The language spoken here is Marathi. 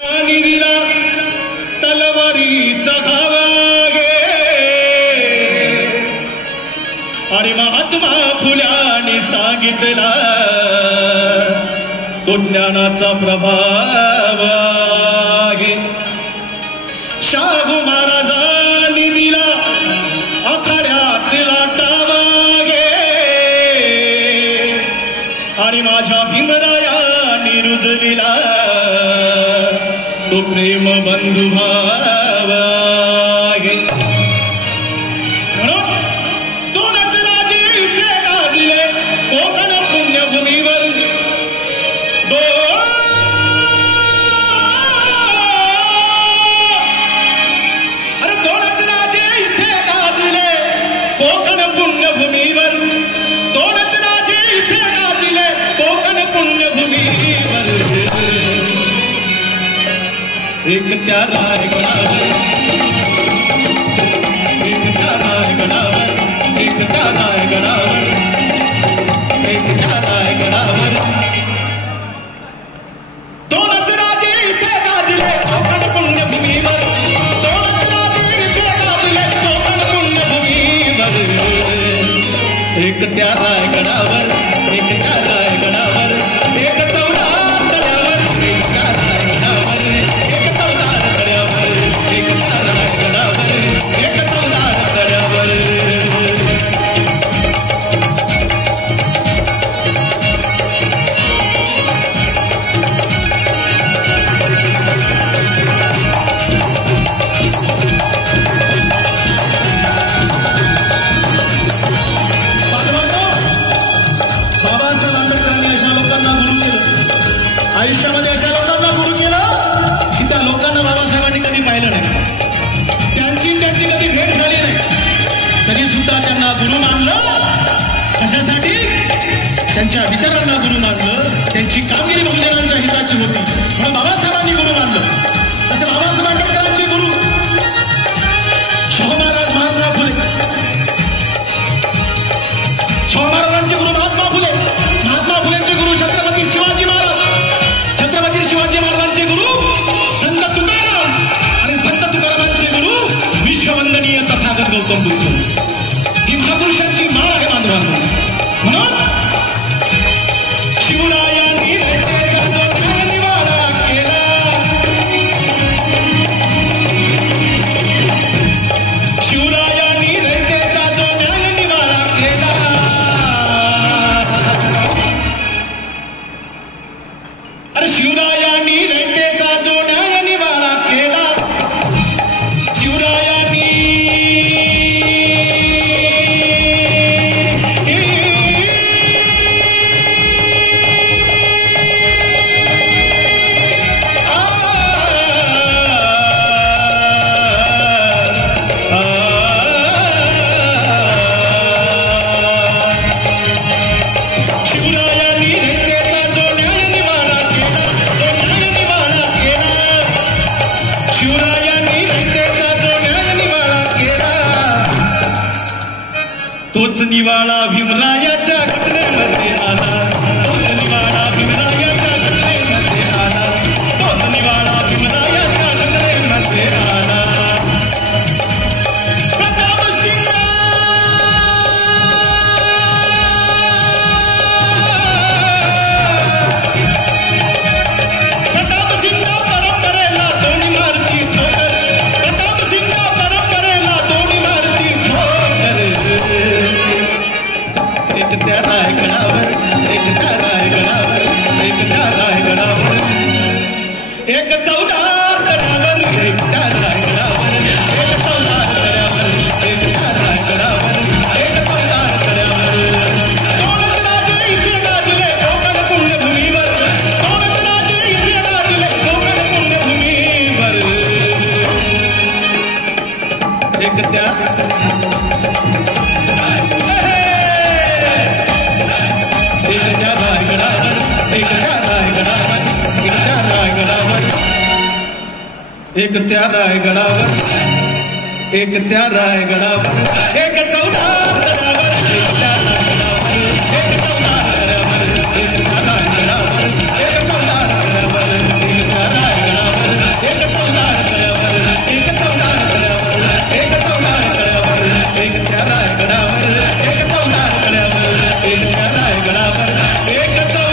दिला तलवारीचा घावा गे आणि महात्मा फुल्यानी सांगितला तो ज्ञानाचा प्रभाव आहे. शाहू महाराजांनी दिला आखाड्यातला टावा गे आणि माझ्या भीमरायांनी रुजविला तो प्रेम बंधुभाव आहे. दोनच राजे इथे गाजले कोकण पुण्यभूमीवर. दोनच राजे इथे गाजले कोकण पुण्यभूमीवर. दोनच राजे इथे गाजले कोकण पुण्यभूमीवर. एक त्या रायगडावर, एक त्या रायगडावर, एक त्या रायगडावर, एक त्या रायगडावर. दोनच राजे इथे गाजले कोकण पुण्यभूमीवर. दोनच राजे इथे गाजले कोकण पुण्यभूमीवर. एक त्या रायगडावर, एक त्या रायगडावर, एक चौदा तळ्यावर, एक त्या रायगडावर, एक चौदा तळ्यावर, एक त्या रायगडावर, एक चौदा तळ्यावर. बाबासाहेब आंबेडकरांनी अशा लोकांना गुरु केलं. आयुष्यामध्ये अशा लोकांना गुरु केलं की त्या लोकांना बाबासाहेबांनी कधी पाहिलं नाही, त्यांची कधी भेट झाली नाही, तरी सुद्धा त्यांना गुरु मानलं. कशासाठी? त्यांच्या विचारांना गुरु मानलं. त्यांची कामगिरी बहुजनांच्या हिताची होती म्हणून बाबासाहेबांनी गुरु मानलं. तसं बाबासाहेब आंबेडकरांचे गुरु शाहू महाराज, महात्मा फुले. शाहू महाराजांचे गुरु महात्मा फुले. महात्मा फुलेंचे गुरु छत्रपती शिवाजी महाराज. छत्रपती शिवाजी महाराजांचे गुरु संत तुकाराम आणि संत तुकारामांचे गुरु विश्ववंदनीय तथागत गौतम बुद्ध. ही महापुरुषांची माळ आहे बांधवांना. म्हणून शिवरायांनी रयतेचा जो न्यायनिवाडा केला, शिवरायांनी रयतेचा जो न्यायनिवाडा केला. अरे शिवरायांनी रयतेचा जो न्यायनिवाडा केला. शिवरायांनी शिवरायांनी रयतेचा जो न्यायनिवाडा केला, जो न्यायनिवाडा केला. शिवरायांनी रयतेचा जो न्यायनिवाडा केला. तोच निवाडा भीमरायाच्या घटनेमध्ये आला. तोच निवाडा भीमरायाच्या घटनेमध्ये आला. तोच निवाडा भीमरायाच्या घटनेमध्ये आला. प्रतापसिंह परंपरेला दोन्ही मारती ठोकर. प्रतापसिंह परंपरेला दोन्ही मारती ठोकर. एक त्या रायगडावर, एक त्या रायगडावर, एक त्या रायगडावर, एक चौदा तळ्यावर, एक त्या रायगडावर, एक चौदा तळ्यावर, एक त्या रायगडावर, एक चौदा तळ्यावर. दोनच राजे इथे गाजले कोकण पुण्यभूमीवर. दोनच राजे इथे गाजले कोकण पुण्यभूमीवर. एक त्या रायगडावर, एक त्या रायगडावर, एक त्या रायगडावर, एक त्या रायगडावर, एक त्या रायगडावर, एक चौदा तळ्यावर, एक त्या रायगडावर, एक चौदा तळ्यावर, एक त्या रायगडावर, एक चौदा तळ्यावर, एक त्या रायगडावर. एक त्या रायगडावर एक चौदार गड्यावर एक त्या रायगडावर एक